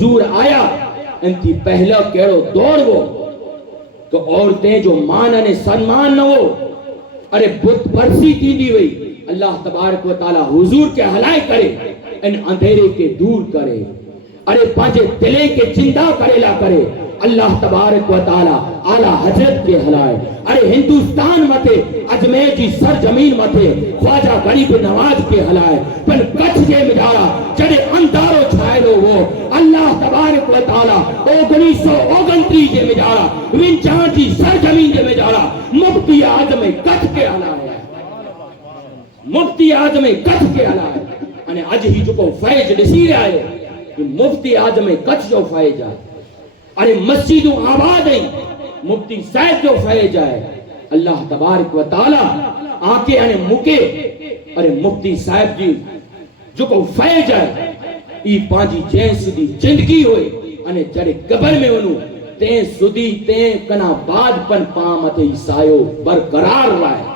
हुजूर आया इनकी पहला केड़ो दौड़ वो तो औरतें जो मान ने सम्मान न हो अरे बुत परसी थींदी हुई अल्लाह तबारक व तआला हुजूर के हलाए करे इन अंधेरे के दूर करे अरे पांचे दिले के जिंदा करेला करे अल्लाह तबारक व तआला आला हजरत के हलाए अरे हिंदुस्तान मथे अजमेर जी सरजमीन मथे ख्वाजा गरीब नवाज के हलाए पर कच्छ जे मिजारा जड़े अंधारो छायलो वो अल्लाह तबारक व तआला 1929 जे मिजारा विंचार जी सरजमीन जे मिजारा मुफ्ती आजम कच्छ के हलाए मुफ्ती आजम कच्छ के हलाए अने अज ही जो फैज ॾिसी रहिया आहियो कि मुफ्ती आजम कच्छ जो फैज आहे अरे मस्जिदों आबाद है मुफ्ती साहब जो फैज है अल्लाह तबारक व तआला आके अने मुके अरे मुफ्ती साहब जी जो को फैज है ई पांजी जैं सुधी जिंदगी होए अने जड़े कबर में वनु ते सुधी ते कना बाद पन पा मथे सायो बरकरार रहे